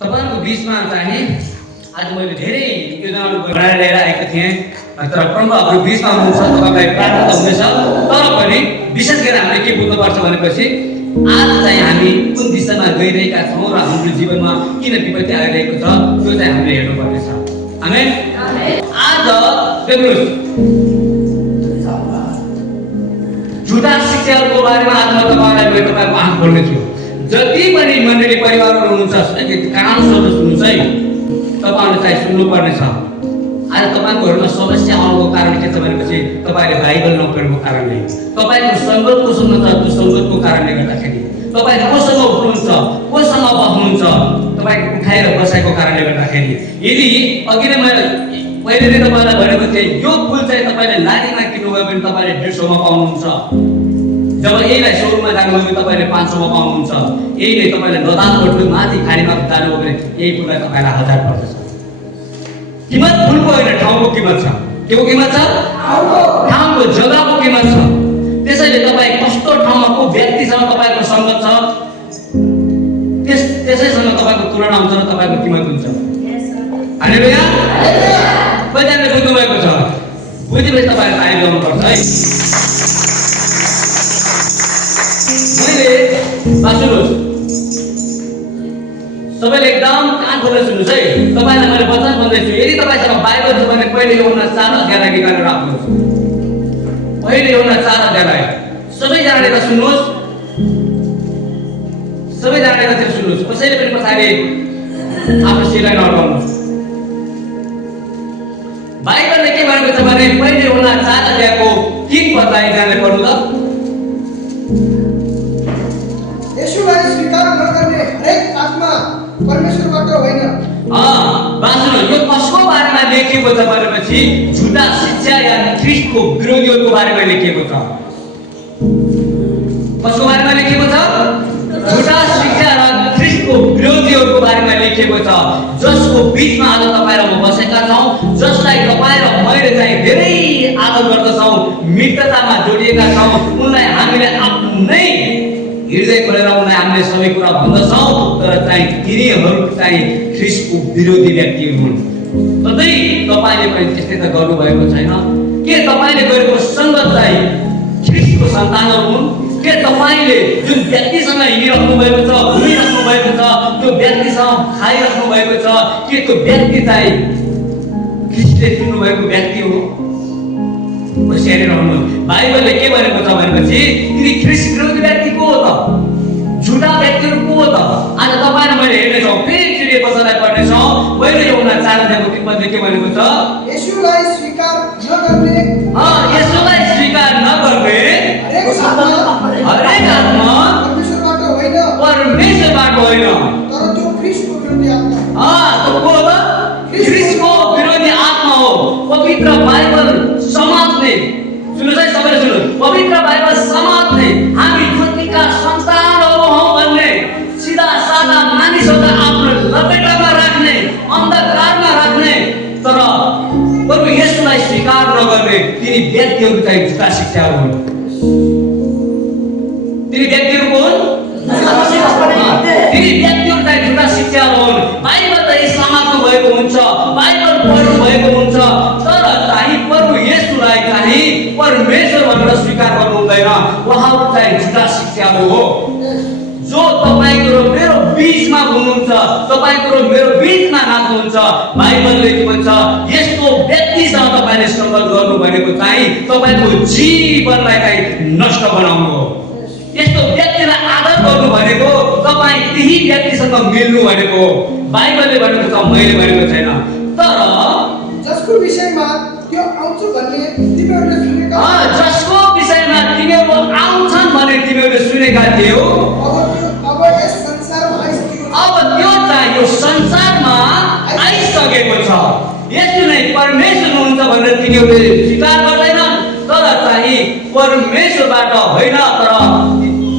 तपाईहरुको बीचमा चाहिँ आज मैले धेरै योजनाहरू बनाएर लिएर आएको थिएँ तर प्रभुहरु बीचमा हुनुहुन्छ तपाईलाई प्रार्थना हुनेछ तर पनि विशेष गरेर हामीले के बुझ्नुपर्छ भनेपछि आज चाहिँ हामी कुन दिशामा गइरहेका छौं र हाम्रो जीवनमा किन विपत्ति आइरहेको छ त्यो चाहिँ हामीले हेर्नुपर्नेछ आमेन आज देख्नुस् झुटा शिक्षाहरूको बारेमा आज म तपाईलाई तपाईको आँखा खोल्ने छु जति पनि मण्डली परिवारहरु हुनुहुन्छ कान सदस्य हुनुहुन्छ है तपाईहरुले चाहिँ सुन्नु पर्ने छ आज तपाईको घरमा समस्या आउनुको कारण के छ भनेपछि तपाईले बाइबल नपढ्नुको कारणले तपाईको संगत कोसँग छ त्यो संगतको कारणले गर्दाखेरि तपाईले कोसँग हुनुहुन्छ कोसँग बस्नुहुन्छ तपाईको उठाएर बसाएको कारणले गर्दाखेरि यदि अघि नै मैले पहिले नै तपाईलाई भनेको थिएँ यो फूल चाहिँ तपाईले लारीमा किन्नुभयो भने तपाईले 150 मा पाउनुहुन्छ जब यहीलाई शोरूममा जानुभयो भने तपाईले 500 मा पाउनुहुन्छ यहीले तपाईले नदानकोटको माथि खाडीमा जानुभयो भने यही फूललाई तपाईलाई 1000 पर्छ कीमत फूलको हैन ठाउँको कीमत छ के को कीमत छ ठाउँको जग्गाको कीमत छ त्यसैले तपाई कस्तो ठाउँमा को व्यक्तिसँग तपाईको संगत छ त्यसैसँग तपाईको तुलना हुन्छ र तपाईको कीमत हुन्छ हालेलुया कतिजनाले बुझ्नु भएको छ बुझेपछि तपाईले ताली बजाउनु पर्छ है मैले बासुनुहोस् सबैले एकदम कान खोलेर सुन्नुस् है तपाईलाई मैले वचन भन्दैछु यदि तपाईसँग बाइबल छ भने पहिले यूहन्ना 4 अध्यायलाई निकालेर राख्नुहोस् पहिले यूहन्ना 4 अध्यायलाई सबैजनाले त सुन्नुस् सबैजनाले त सुन्नुस् कसैले पनि पछाडी आफ्नो शिरलाई नअड्काउनुस् बाइबलले के भनेको छ भने पहिले यूहन्ना 4 अध्यायको 3 पदलाई जाने पढ्नु त येशूलाई स्वीकार नगर्ने हरेक आत्मा परमेश्वरबाट होइन बाँच्नु यो कसको बारेमा लेखिएको छ भनेपछि झुटा शिक्षा या ख्रीष्टको विरोधीहरूको बारेमा लेखिएको छ कसको बारेमा लेखिएको छ झुटा शिक्षा र ख्रीष्टको विरोधीहरूको बारेमा लेखिएको छ जसको बीचमा आज तपाईँ र म बसेका छौं जसलाई तपाईँ र मैले चाहिँ धेरै आदर गर्दछौं मित्रतामा जोडिएका छौं उनलाई हामीले आफ्नै हृदय खोलेर उनलाई हामीले सबै कुरा भन्दछौं तर चाहिँ तिनीहरू चाहिँ ख्रीष्टको विरोधी व्यक्तिहरू हुन् ततै तपाईले पनि त्यस्तै त गर्नु भएको छैन के तपाईले गरेको संगत चाहिँ ख्रीष्टको सन्तानहरू हुन् के तपाईले जुन व्यक्तिसँग हिँडिराख्नु भएको छ घुमिराख्नु भएको छ त्यो व्यक्तिसँग खाइराख्नु भएको छ के त्यो व्यक्ति चाहिँ ख्रीष्टले चुन्नु भएको व्यक्ति हो होशियारी रहनु बाइबलले के भनेको छ भनेपछि तिनी ख्रीष्ट विरोधी व्यक्ति को हो त झुटा व्यक्तिहरु को हो त आज तपाईं र मैले हेर्ने छौं फेरि पछाडि पढ्ने छौं पहिले यूहन्ना 4 अध्यायको 3 पदले के भनेको छ येशूलाई स्वीकार नगर्ने येशूलाई स्वीकार नगर्ने हरेक आत्मा परमेश्वरबाट होइन तर त्यो ख्रीष्टको विरोधी आत्मा त्यो को हो ख्रीष्टको विरोधी आत्मा हो पवित्र बाइबल समात्ने सुन्नुस् है सबैले सुन्नुस् पवित्र बाइबल समात्ने हामी ज्योतिका सन्तानहरू हौं भन्ने सिधा सादा मानिसहरूलाई आफ्नो लपेटामा राख्ने अन्धकारमा राख्ने तर प्रभु येशूलाई स्वीकार नगर्ने तिनी व्यक्तिहरू चाहिँ झुटा शिक्षाहरू हुन् तिनी व्यक्तिहरू हुन् तिनी व्यक्तिहरू चाहिँ झुटा शिक्षाहरू हुन् बाइबल चाहिँ समात्नु भएको हुन्छ बाइबल पढ्नु भएको हुन्छ तर चाहिँ प्रभु येशूलाई चाहिँ परमेश्वर भनेर स्वीकार गर्नु हुँदैन उहाँहरू चाहिँ झुटा शिक्षाहरू हो जो तपाईको र मेरो बीचमा हुनुहुन्छ तपाईको र मेरो बीचमा नाच्नुहुन्छ बाइबलले के भन्छ यस्तो व्यक्तिसँग तपाईले संगत गर्नु भनेको चाहिँ तपाईको जीवनलाई चाहिँ नष्ट बनाउनु हो यस्तो व्यक्तिलाई आदर गर्नु भनेको तपाई त्यही व्यक्तिसँग मिल्नु भनेको बाइबलले भनेको छ मैले भनेको छैन तर जसको विषयमा त्यो आउँछ भन्ने तिमीहरूले सुनेका जसको विषयमा तिमीहरू आउँछन् भने तिमीहरूले सुनेका थियौ अब यस संसारमा आइसकेको छ अब त्यो चाहिँ यो संसारमा आइसकेको छ यसले नै परमेश्वर हुनुहुन्छ भनेर तिनीहरूले स्वीकार गर्दैनन् तर चाहिँ परमेश्वरबाट होइन तर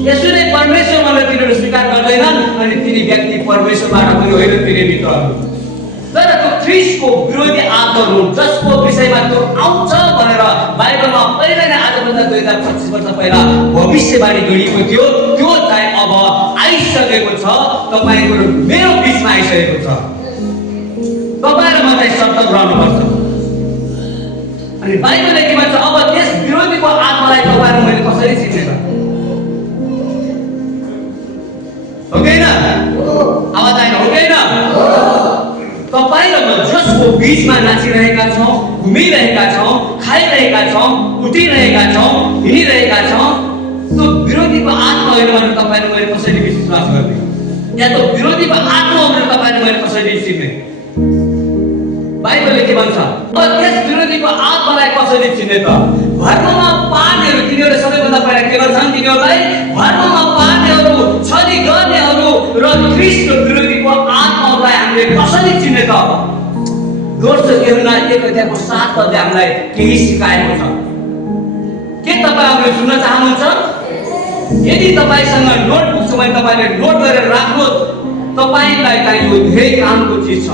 यसले नै परमेश्वर भनेर तिनीहरूले स्वीकार गर्दैनन् अनि तिनी व्यक्ति परमेश्वरबाट पनि होइन तिनी मित्रहरू तर त्यो ख्रीष्टको विरोधी आत्माहरू जसको विषयमा त्यो आउँछ भनेर बाइबलमा पहिले नै आजभन्दा 2025 वर्ष पहिला भविष्यवाणी गरिएको थियो त्यो चाहिँ अब आइसकेको छ तपाईको मेरो बीचमा आइसकेको छ। तपाईँ र म चाहिँ सतर्क रहनुपर्छ। अनि बाइबलले के भन्छ, अब त्यस विरोधीको आत्मालाई तपाईँ र मैले कसरी चिन्ने त? हो कि होइन? आवाज आएन? हो कि होइन? तपाईँ र म जसको बीचमा नाचिरहेका छौँ, घुमिरहेका छौँ, खाइरहेका छौँ, उठिरहेका छौँ, हिँडिरहेका छौँ, त्यो विरोधीको आत्मा होइन भनेर तपाईँ र मैले कसरी विश्वास गर्ने? या त विरोधीको आत्मा हो भनेर तपाईँ र मैले कसरी चिन्ने? बाइबलले के भन्छ, अब त्यस विरोधीको आत्मालाई कसरी चिन्ने त? धर्ममा पार्नेहरू तिनीहरू सबैभन्दा पहिला के गर्छन्? तिनीहरूलाई धर्ममा पार्नेहरू, छली गर्नेहरू र ख्रीष्ट विरोधीको आत्माहरूलाई हामीले कसरी चिन्ने त? दोस्रो यूहन्ना 1:7 हामीलाई केही सिकाएको छ। के तपाईँ हामीले सुन्न चाहनुहुन्छ? यदि तपाईसँग नोटबुक छ भने तपाईले नोट गरेर राख्नुहोस्। तपाईलाई चाहिँ यो धेरै कामको चिज छ,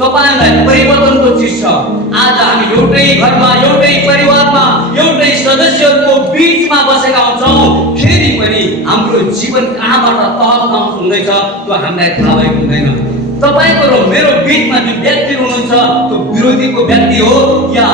तपाईलाई परिवर्तनको चिज छ। आज हामी एउटै घरमा, एउटै परिवारमा, एउटै सदस्यहरूको बीचमा बसेका हुन्छौँ, फेरि पनि हाम्रो जीवन कहाँबाट तहस नहस हुँदैछ त्यो हामीलाई थाहा भएको हुँदैन। तपाईको र मेरो बीचमा जो व्यक्ति हुनुहुन्छ त्यो विरोधीको व्यक्ति हो या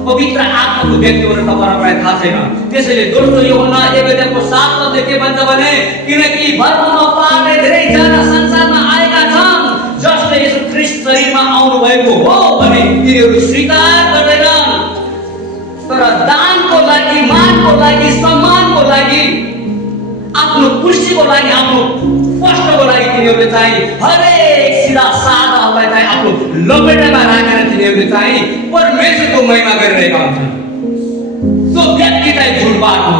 पवित्र आत्माको व्यक्ति हो तपाईलाई थाहा छैन। त्यसैले दोस्रो यूहन्ना 1:7 के भन्छ भने, किनकि धर्ममा पार्ने धेरैजना संसारमा आएका छन्, जसले येशू ख्रीष्ट शरीरमा आउनु भएको हो भने तिनीहरू स्वीकार गर्दैनन्। तर दानको लागि, मानको लागि, सम्मानको लागि, आफ्नो कुर्सीको लागि, आफ्नो पोस्टको लागि तिनीहरूले चाहिँ हरेक सिधा साधाहरूलाई चाहिँ आफ्नो लपेटामा राखेर तिनीहरूले चाहिँ परमेश्वरको महिमा गरिरहेका हुन्छन्। त्यो व्यक्ति चाहिँ झुटबाट हो।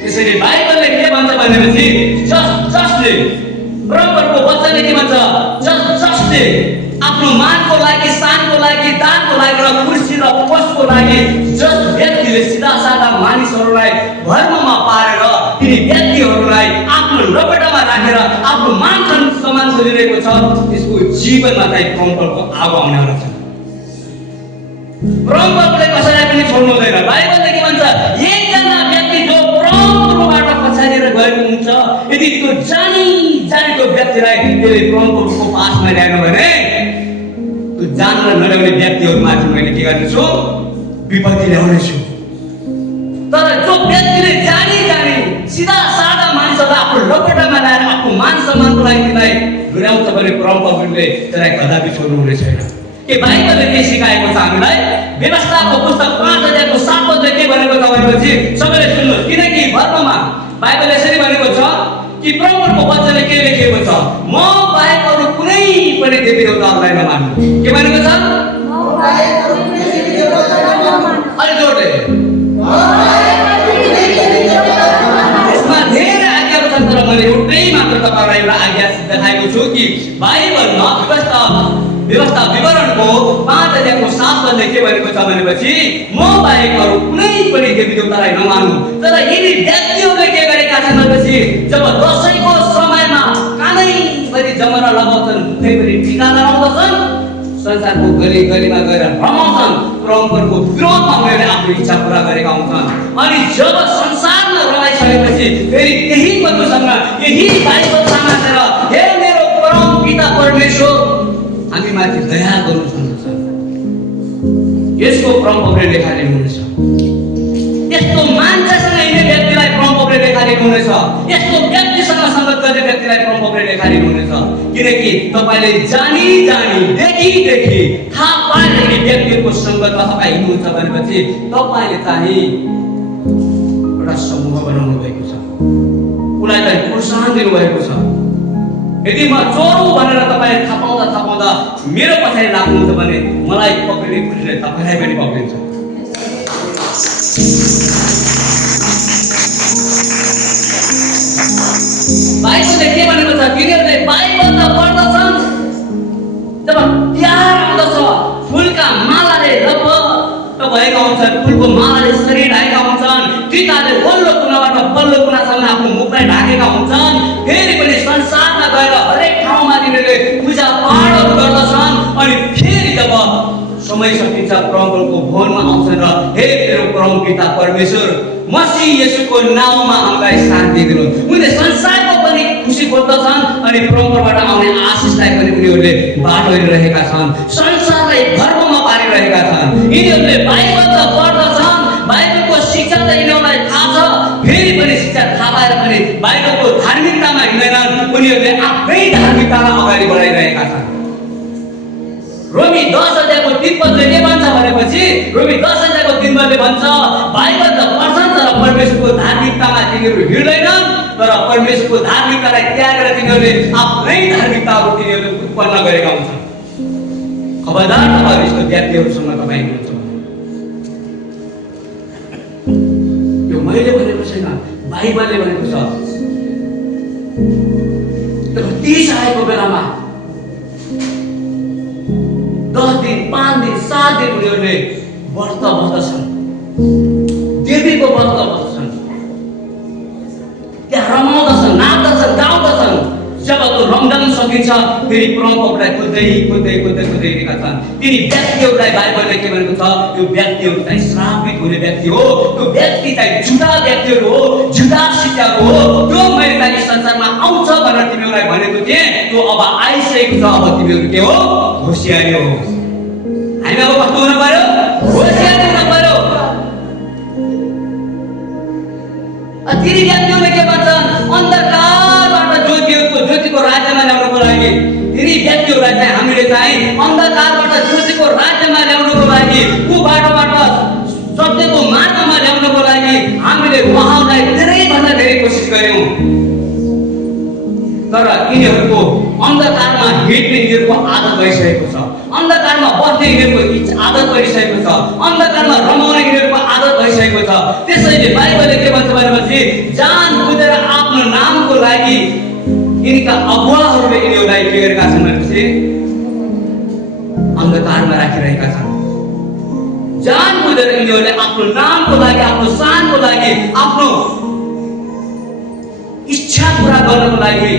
त्यसैले बाइबलले के भन्छ भनेपछि, जसले परमेश्वरको वचनले के भन्छ, जसले आफ्नो मानको लागि, शानको लागि, दानको लागि र कुर्सी र पोस्टको लागि जस व्यक्तिले सिधा साधा मानिसहरूलाई धर्ममा पारेर तिनी व्यक्तिहरूलाई आफ्नो लपेटामा राखेर आफ्नो मान सम्मान खोजिरहेको छ, त्यसको जीवनमा चाहिँ परमेश्वरको आगो आउनेवाला छ। परमेश्वरले कसैलाई पनि छोड्नु हुँदैन। बाइबलले के भन्छ, एकजना व्यक्ति जो परमेश्वरबाट पछाडिएर गएको हुन्छ, यदि त्यो जानेको व्यक्तिलाई त्यसले परमेश्वरको पासमा ल्याएन भने त्यो जान्न नल्याउने व्यक्तिहरूमाथि मैले के गर्नेछु? विपत्ति ल्याउनेछु। तर जो व्यक्तिले जानी सिधा साधा मानिसहरूलाई आफ्नो लपेटामा ल्याएर आफ्नो मान सम्मानको लागि त्यसलाई डुराउँछ भने परमेश्वरले त्यसलाई कदापि छोड्नु हुने छैन। के बाइबलले के सिकाएको छ हामीलाई? व्यवस्थाको पुस्तक 5:7 के भनेको छ भनेपछि सबैले सुन्नुहोस्। किनकि धर्ममा बाइबलले यसरी भनेको छ कि परमेश्वरको वचनले के लेखेको छ, म बाहेक अरू कुनै पनि देवी देवताहरूलाई नमान्नु। के भनेको छ? म बाहेक अरू कुनै देवी देवतालाई नमान्नु। अलि जोडले यसमा धेरै आज्ञाहरू छन्, तर मैले एउटै मात्र तपाईलाई एउटा आज्ञा देखाएको छु कि बाइबलमा व्यवस्था विवरणको 5:7 के भनेको छ भनेपछि, म बाहेक अरू कुनै पनि देवी देवतालाई नमान्नु। तर यिनी व्यक्तिहरूले के गरेका छन् भनेपछि, जब दशैंको समयमा कानैभरि जमरा लगाउँछन्, कुनैभरि टीका लगाउँछन्, संसारको गली गलीमा गएर भ्रमाउँछन्, परमेश्वरको विरोधमा उनीहरूले आफ्नो इच्छा पूरा गरेका हुन्छन्। अनि जब संसारमा रमाइसकेपछि फेरि त्यही प्रभुसँग यही बाइबल समातेर, हे मेरो परम पिता परमेश्वर, हामी माथि दया गर्नुहुन्छ, यसको परमेश्वरले लेखा लिनुहुनेछ। यस्तो मान्छेसँग हिँड्ने व्यक्तिलाई परमेश्वरले लेखा लिनुहुनेछ। यस्तो व्यक्तिसँग सङ्गत गर्ने व्यक्तिलाई परमेश्वरले लेखा लिनुहुनेछ। किनकि तपाईले जानी देखी थाहा पाएर व्यक्तिहरूको सङ्गतमा तपाईँ हिँड्नुहुन्छ भनेपछि तपाईँले चाहिँ एउटा समूह बनाउनु भएको छ, उसलाई चाहिँ प्रोत्साहन दिनुभएको छ। यदि म चोर हो भनेर तपाईले थापाउँदा मेरो पछाडि लाग्नुहुन्छ भने मलाई पक्रिने पुलिसले तपाईँलाई पनि पक्रिन्छ। बाइबलले के भनेको छ, तिनीहरूले बाइबलमा पढ्दछन्, जब तिहार आउँदछ फुलका मालाले लपट भएका हुन्छन्, फुलको मालाले शरीर ढाकेका हुन्छन्, टीकाले बल्लो कुनाबाट बल्लो कुनासम्म आफ्नो मुखलाई ढाकेका हुन्छन्। फेरि पनि संसारमा गएर हरेक ठाउँमा तिनीहरूले पूजा पाठहरू गर्दछन्। अनि फेरि जब समय सकिन्छ परमेश्वरको भवनमा आउँछन् र हे मेरो परम पिता परमेश्वर, मसीह येशूको नाममा हामीलाई शान्ति दिनु। उनले संसारको पनि खुसी खोज्दछन् अनि परमेश्वरबाट आउने आशिषलाई व्यवसाय पनि उनीहरूले बाटोरिरहेका छन्, संसारलाई भर्खरमा पारिरहेका छन्। यिनीहरूले बाइबल त पढ्दछन्, बाइबलको शिक्षा त यिनीहरूलाई थाहा छ, फेरि पनि शिक्षा थाहा पाएर पनि बाइबलको धार्मिकतामा हिँड्दैनन्, उनीहरूले आफ्नै धार्मिकतालाई अगाडि बढाइरहेका छन्। रोमी 10:3 के भन्छ भनेपछि रोमी 10:3 भन्छ बाइबल त पढ्छन् तर परमेश्वरको धार्मिकतामा तिनीहरू हिँड्दैनन्, तर परमेश्वरको धार्मिकतालाई त्यागेर तिनीहरूले आफ्नै धार्मिकताहरू तिनीहरूले उत्पन्न गरेका हुन्छन्। खबरदार तपाईहरु यस्तो व्यक्तिहरूसँग तपाईँ हुनुहुन्छ। यो मैले भनेको छैन, बाइबलले भनेको छ। तर 30 आएको बेलामा 10 दिन 5 दिन 7 दिन उनीहरूले व्रत बस्दछन्, देवीको व्रत बस्दछन्, त्यहाँ रमाउँदछन्, नाच्दछन्, गाउँदछन्। जब त्यो रमजान सकिन्छ फेरि परमप्रभुलाई खोज्दै हिँडेका छन्। तिनी व्यक्तिहरूलाई बाइबलले के भनेको छ, त्यो व्यक्तिहरू चाहिँ श्रापित हुने व्यक्ति हो, त्यो व्यक्ति चाहिँ झुटा व्यक्तिहरू हो, झुटा शिक्षाहरू हो। त्यो मैले चाहिँ संसारमा आउँछ भनेर तिमीहरूलाई भनेको थिएँ, त्यो अब आइसकेको छ। अब तिमीहरू के हो? होशियारी हो। हामी अब कस्तो हुनु पर्यो? होशियार हुनु पर्यो। तिनी व्यक्तिहरूले के भन्छन्? अन्धकारबाट ज्योतिको राज्यमा ल्याउनको लागि तिनी व्यक्तिहरूलाई चाहिँ हामीले चाहिँ अन्धकारबाट ज्योतिको राज्यमा ल्याउनको लागि, कुबाटोबाट सत्यको मार्गमा ल्याउनको लागि हामीले उहाँलाई धेरैभन्दा धेरै कोसिस गर्यौं। तर यिनीहरूको अन्धकारमा हिँड्ने यिनीहरूको आदत भइसकेको छ, अन्धकारमा बस्ने यिनीहरूको आदत भइसकेको छ, अन्धकारमा रमाउने यिनीहरूको आदत भइसकेको छ। त्यसैले बाइबलले के भन्छ भनेपछि जान बुझेर आफ्नो नामको लागि यिनीका अगुवाहरूले यिनीहरूलाई के गरेका छन् भनेपछि अन्धकारमा राखिरहेका छन्। जान बुझेर यिनीहरूले आफ्नो नामको लागि, आफ्नो शानको लागि, आफ्नो इच्छा पूरा गर्नको लागि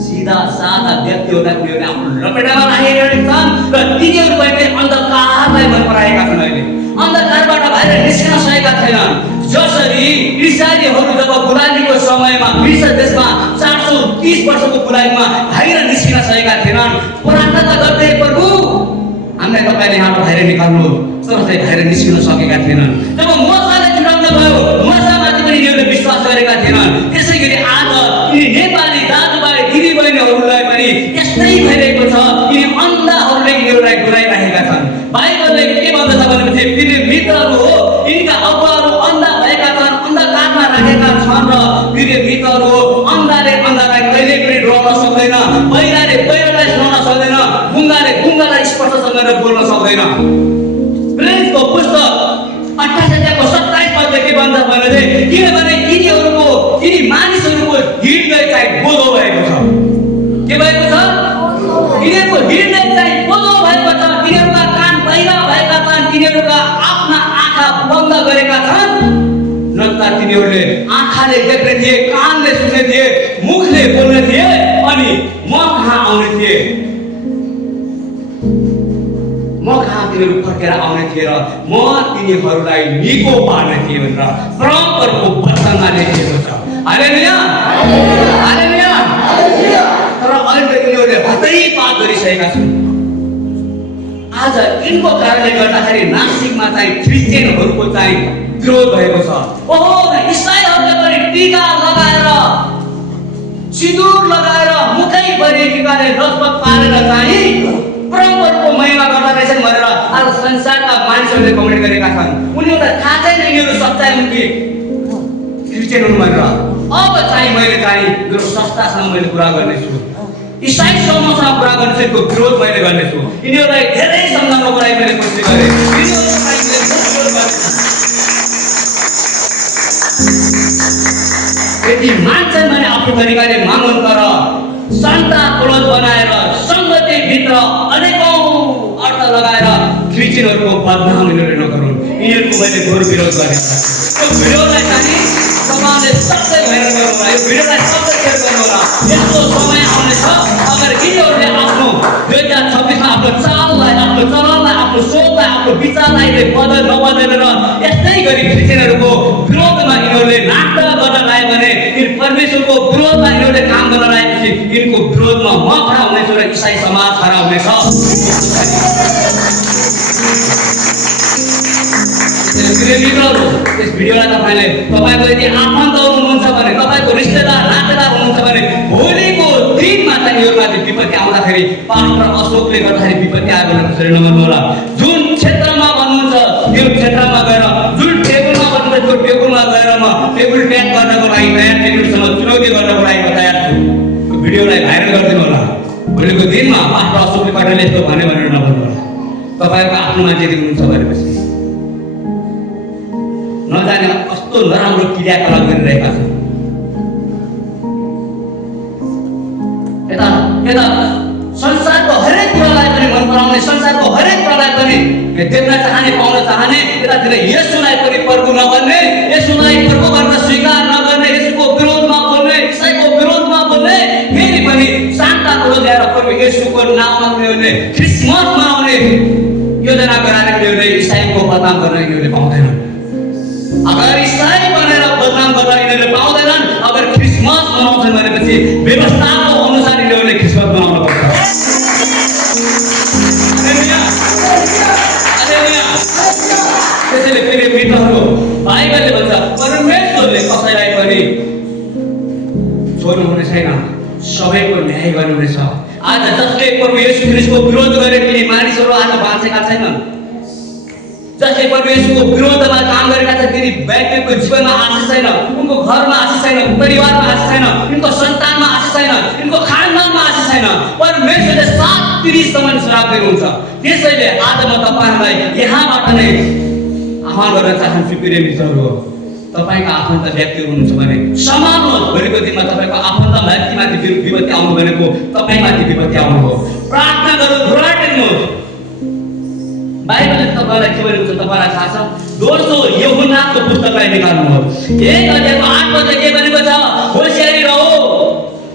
सीधा सादा व्यक्तिहरूलाई उनीहरूले आफ्नो लपेटामा राखेका छन् र तिनीहरू पनि अन्धकारलाई मन पराएका छन्। अहिले अन्धकारबाट बाहिर निस्कन सकेका छैनन्। जसरी इस्राएलीहरू जब गुलामीको समयमा मिस्र देशमा 430 वर्षको गुलामीमा बाहिर निस्किन सकेका थिएनन्, प्रार्थना गर्दै प्रभु हामीलाई तपाईले यहाँबाट बाहिर निकाल्नु, तर चाहिँ बाहिर निस्किन सकेका थिएनन्। जब मोसालाई छुटाउनु भयो, मोसामाथि पनि यिनीहरूले विश्वास गरेका थिएनन्। त्यसैगरी आज यिनी नेपाली दाजुभाइ दिदीबहिनीहरूलाई पनि यस्तै भइरहेको छ। यिनी अन्धाहरूले यिनीहरूलाई डराइरहेका छन्। बाइबलले के भन्दछ भनेपछि तिनी मित्रहरू हो, यिनीका अगुवाहरू अन्धा भएका छन्, अन्धकारमा राखेका छन् र तिनी मित्रहरू हो। अन्धाले अन्धालाई कहिले पनि डराउन सक्दैन, बहिराले बहिरालाई सुनाउन सक्दैन, गुङ्गाले गुङ्गालाई स्पष्टसँग बोल्न सक्दैन। प्रेरितको पुस्तक 28:27 के भन्छ भने किनभने यिनी मानिसहरूको हृदय चाहिँ बोधो भएको छ। के भएको छ? यिनीहरूको हृदय चाहिँ बोधो भएको छ। तिनीहरूका कान बहिरा भएका छन्, तिनीहरूका आफ्ना आँखा बन्द गरेका छन्। नत्र तिनीहरूले आँखाले देख्ने थिए, कानले सुन्ने थिए, मुखले बोल्ने थिए, अनि म कहाँ आउने थिए, म कहाँ तिनीहरू फर्केर आउने थिए र म तिनीहरूलाई निको पार्ने थिएँ भनेर परमप्रभुको वचनमा लेखिएको छ। हालेलुया, हालेलुया। तर अहिले यिनीहरूले हतैपात गरिसकेका छन्। आज यिनको कारणले गर्दाखेरि नासिकमा चाहिँ क्रिस्चियनहरूको चाहिँ विरोध भएको छ। ओहो, इसाईहरूले पनि टीका लगाएर, सिन्दुर लगाएर, मुखैभरि टीकाले रसपत पारेर चाहिँ परमप्रभुको महिमा गर्दा रहेछन् भनेर आज संसारका मानिसहरूले कमेन्ट गरेका छन्। उनीहरूलाई थाहा छैन यिनीहरू सच्चाइ हुन् कि क्रिस्चियन हुन् भनेर। अब चाहिँ मैले चाहिँ मेरो संस्थासँग मैले कुरा गर्नेछु, इसाई समूहसँग कुरा गर्नेछु, यसको विरोध मैले गर्नेछु। यिनीहरूलाई धेरै सम्झाउनको लागि मैले कोसिस गरेँ। यदि मान्छन् भने आफ्नो तरिकाले मागौँ, तर सन्ता क्लोज बनाएर सङ्गतिभित्र अनेकौँ अर्थ लगाएर क्रिस्चियनहरूको बदनाम यिनीहरूले नगरून्। यिनीहरूको मैले घोर विरोध गरेको छु। त्यो भिडियोलाई चाहिँ तपाईँले सबै भएर गर्नुहोला, यो भिडियोलाई सबै सेयर गर्नुहोला। यस्तो समय आउनेछ अगर यिनीहरूले आफ्नो 2026मा आफ्नो चाललाई, आफ्नो चलनलाई, आफ्नो सोचलाई, आफ्नो विचारलाई नबदलेर यस्तै गरी क्रिस्चियनहरूको विरोधमा यिनीहरूले नाटक गर्न लायो भने परमेश्वरको विरोधमा यिनीहरूले काम गर्न लागेपछि यिनको विरोधमा म खडा हुनेछु र इसाई समाज खडा हुनेछ। मित्रहरू, यस भिडियोलाई तपाईँको यदि आफन्तहरू हुनुहुन्छ भने, तपाईँको रिश्तेदार नातेदार हुनुहुन्छ भने भोलिको दिनमा चाहिँ यो माथि विपत्ति आउँदाखेरि पास्टर अशोकले गर्दाखेरि विपत्ति आएको कसरी नभन्नु होला। जुन क्षेत्रमा भन्नुहुन्छ त्यो क्षेत्रमा गएर, जुन टेबलमा भन्नुहुन्छ त्यो टेबलमा गएर म टेबल ट्याग गर्नको लागि तयार, टेबलसँग चुनौती गर्नको लागि म तयार छु। त्यो भिडियोलाई भाइरल गरिदिनु होला। भोलिको दिनमा पास्टर अशोकले कहिले यस्तो भने भनेर नभन्नु होला। तपाईँको आफ्नो मान्छे हुनुहुन्छ भनेपछि नजाने कस्तो नराम्रो क्रियाकलाप गरिरहेका छन्। यता संसारको हरेक कुरालाई पनि मन पराउने, संसारको हरेक कुरालाई पनि देख्न चाहने, पाउन चाहने, यतातिर यसुलाई पनि प्रभु नगर्ने, यसुलाई प्रभु गर्न स्वीकार नगर्ने, यसुको विरोधमा बोल्ने, इसाईको विरोधमा बोल्ने, फेरि पनि शान्ता कुरो ल्याएर प्रभु यसुको नाममा उनीहरूले क्रिसमस मनाउने योजना गराएर उनीहरूले इसाईको बदनाम गर्न यिनीहरूले पाउँदैनन्। अगर इसाई बनेर बदनाम गर्न यिनीहरूले पाउँदैनन्, अगर क्रिसमस मनाउँछन् भनेपछि व्यवस्थाको अनुसार यिनीहरूले क्रिसमस मनाउनु पर्छ। त्यसैले फेरि मित्रहरू, बाइबलले भन्छ परमेश्वरले कसैलाई पनि छोड्नु हुने छैन, सबैको न्याय गर्नुहुनेछ। आज जसले प्रभु येशू ख्रीष्टको विरोध गरे तिनी मानिसहरू आज बाँचेका छैनन्। जसले प्रभु येशूको विरोधमा काम गरेका छन् तिनी व्यक्तिको जीवनमा आशिष छैन, उनको घरमा आशिष छैन, परिवारमा आशिष छैन, उनको सन्तानमा आशिष छैन, उनको खानदानमा आशिष छैन। परमेश्वरले 7:30सम्म श्राप दिनुहुन्छ। त्यसैले आज म तपाईहरुलाई यहाँबाट नै आह्वान गर्न चाहन्छु प्रिय मित्रहरू, तपाईका आफन्त व्यक्तिहरू हुनुहुन्छ भने सम्हाल्नुहोस्। भोलिको दिनमा तपाईको आफन्त व्यक्तिमाथि विपत्ति आउनु भनेको तपाईमाथि विपत्ति आउनु हो। प्रार्थना गर्नु, धुरा टेक्नुहोस्। बाइबलले तपाईलाई के भनेको छ तपाईलाई थाहा छ? दोस्रो यूहन्नाको पुस्तकलाई निकाल्नुहोस्। 1:8 के भनेको छ? होशियारी रहो,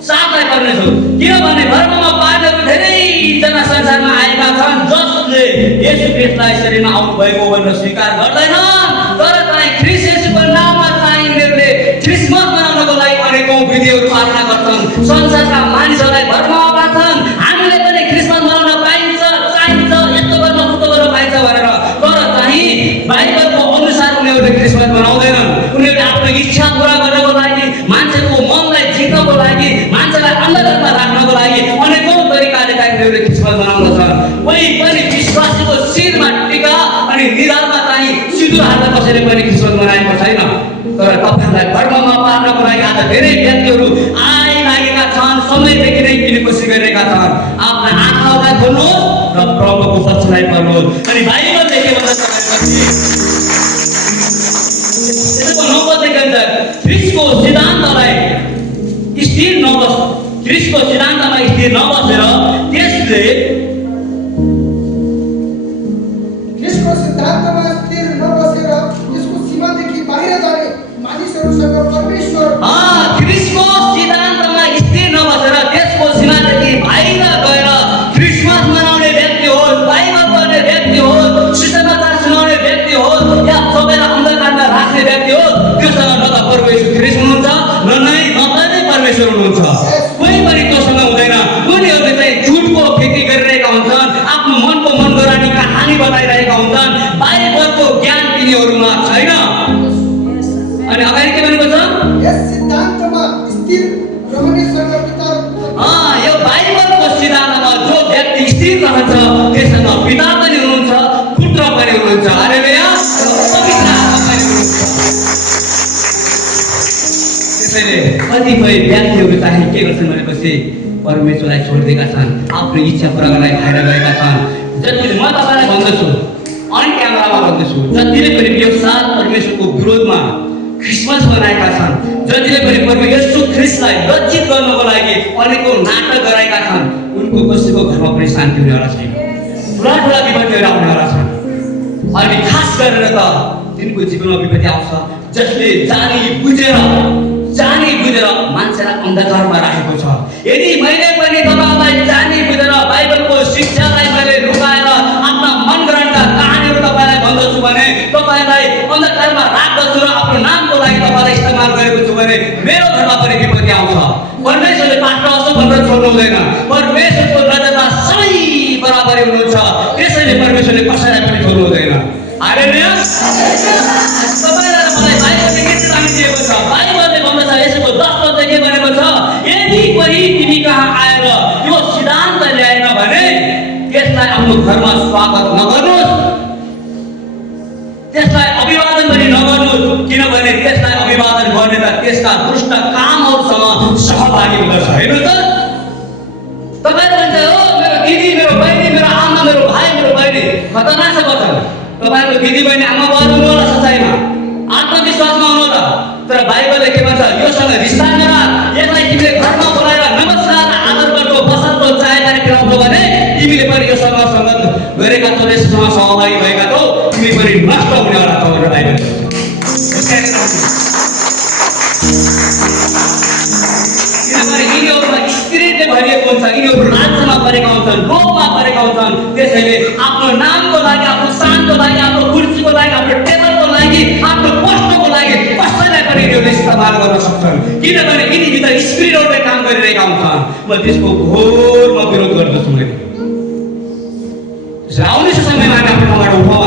साथलाई पर्नेछु। किनभने धर्ममा पापीहरू धेरै जना संसारमा आएका छन् जसले येशू ख्रीष्टलाई शरीरमा आउनु भएको भनेर स्वीकार गर्दैनन्, तर चाहिँ ख्रीष्ट येशूको नाममा चाहिँ उनीहरूले क्रिसमस मनाउनको लागि अनेकौं विधिहरू पालना गर्छन्। संसारका मानिसहरूलाई भरमा पार्छन्। हामीले पनि क्रिसमस मनाउन पाइन्छ, चाहिन्छ, यस्तो गर्न उस्तो गर्न पाइन्छ भनेर, तर चाहिँ बाइबलको अनुसार उनीहरूले क्रिसमस मनाउँदैनन्। उनीहरूले आफ्नो इच्छा पूरा गर्नको लागि, मान्छेको मनलाई जित्नको लागि, मान्छेलाई अन्धकारमा राख्नको लागि अनेकौं तरिकाले उनीहरूले क्रिसमस मनाउँदछन्। कोही पनि विश्वासीको शिरमा टीका अनि निधारमा चाहिँ सिन्दुर हाल्दा कसैले पनि क्रिसमस मनाएको छैन। तर तपाईहरुलाई भर्ममा पार्नको लागि आज धेरै व्यक्तिहरू आइलागेका छन्, समयदेखि नै किन कोसिस गरिरहेका छन्। आफ्ना आँखाहरूलाई खोल्नुहोस् र प्रभुको वचनलाई पढ्नुहोस्। अनि बाइबलले के भन्छ भनेपछि यसको नम्बर देखिन्छ, ख्रीष्टको सिद्धान्तलाई स्थिर नबस, ख्रीष्टको सिद्धान्तमा स्थिर नबसेर त्यसले ख्रीष्टको सिद्धान्तमा स्थिर नबसेर त्यसको सीमादेखि बाहिर जाने मानिसहरूसँग परमेश्वर ख्रीष्टको सिद्धान्तमा स्थिर नबसेर त्यसको सीमादेखि बाहिर गएर क्रिसमस मनाउने व्यक्ति होस्, बाइबल पढ्ने व्यक्ति होस्, सुसमाचार सुनाउने व्यक्ति होस्, या सबैलाई अन्धकारमा राख्ने व्यक्ति होस्, त्योसँग न त प्रभु येशू ख्रीष्ट हुनुहुन्छ न नै परमेश्वर हुनुहुन्छ। कोही पनि त्योसँग हुँदैन। उनीहरूले चाहिँ झुटको खेती गरिरहेका हुन्छन्, आफ्नो मनको मनगढानी कहानी बताइरहेका हुन्छन्। बाइबलको ज्ञान तिनीहरूमा छैन। अनि अगाडि के भनेको छ? यस सिद्धान्तमा स्थिर रहनेसँग पिता यो बाइबलको सिद्धान्तमा जो व्यक्ति स्थिर रहन्छ त्यससँग पिता पनि हुनुहुन्छ, पुत्र पनि हुनुहुन्छ। हालेलुया, पवित्र आत्मा पनि हुनुहुन्छ। त्यसैले कतिपय व्यक्तिहरू चाहिँ के गर्छन् भनेपछि परमेश्वरलाई छोडिदिएका छन्, आफ्नो इच्छा पूरा गर्न बाहिर गएका छन्। जतिले म तपाईलाई भन्दछु, अन क्यामेरामा भन्दछु, जतिले पनि यो साल परमेश्वरको विरोधमा क्रिसमस मनाएका छन्, जतिले पनि प्रभु येशू ख्रीष्टलाई लज्जित गर्नको लागि अनेकौं नाटक गराएका छन्, उनको कसैको घरमा पनि शान्ति हुनेवाला छैन। ठुला विपत्तिहरू आउनेवाला छन्। अनि खास गरेर त तिनको जीवनमा विपत्ति आउँछ जसले जानी बुझेर मान्छेलाई अन्धकारमा राखेको छ। यदि मैले पनि तपाईलाई जानी बुझेर बाइबलको शिक्षालाई मैले लुकाएर आफ्ना मनगढाएका कहानीहरू तपाईलाई भन्दछु भने, तपाईलाई अन्धकारमा राख्दछु र आफ्नो नामको लागि तपाईलाई इस्तेमाल गरेको छु भने मेरो घरमा पनि विपत्ति परमेश्वरले कसैलाई पनि छोड्नु हुँदैन। हालेलुया। तपाईलाई र मलाई बाइबलले के चेतावनी दिएको छ? बाइबलले भन्दछ यसको 10 पद के भनेको छ? यदि कोही तिमी कहाँ आएर यो सिद्धान्त ल्याएन भने त्यसलाई आफ्नो घरमा स्वागत नगर्नुहोस्, त्यसलाई अभिवादन पनि नगर्नुहोस्, किनभने त्यसलाई अभिवादन गर्ने त त्यसका दुष्ट कामहरूसँग सहभागी हुँदछ। हेर्नु त, तपाईले भन्छ हो मेरो दिदी, मेरो बहिनी, मेरो आमा, मेरो भाइ, मेरो बहिनी खतरनाक छ वचन। तपाईको दिदी बहिनी आमा बुवा हुनु होला, सच्चाइमा आत्मविश्वासमा हुनु होला, तर बाइबलले के भन्छ? योसँग रिश्ता गर, यसलाई तिमीले घरमा बोलाएर नमस्कार आदर गर्छौ, बसाल्छौ, चाय पानी पिलाउँछौ भने तिमीले पनि योसँग सङ्गत गरेका छौ, यससँग सहभागी भएका छौ, तिमी पनि नष्ट हुनेवाला छौ भनेर बाइबलले भन्छ। किनभने यिनीहरूमा स्पिरिटले भरिएको हुन्छ, यिनीहरू लालसामा परेका हुन्छन्, लोभमा परेका हुन्छन्। त्यसैले आफ्नो नामको लागि, आफ्नो शानको लागि, आफ्नो कुर्सीको लागि, आफ्नो टेबलको लागि, आफ्नो पोस्टको लागि कसैलाई पनि यिनीहरूले इस्तेमाल गर्न सक्छन्, किनभने यिनीभित्र स्पिरिटहरूले काम गरिरहेका हुन्छन्। म त्यसको घोर विरोध गर्दछु। मैले आउने समयमा हामी आफ्नो ठाउँबाट उठाउ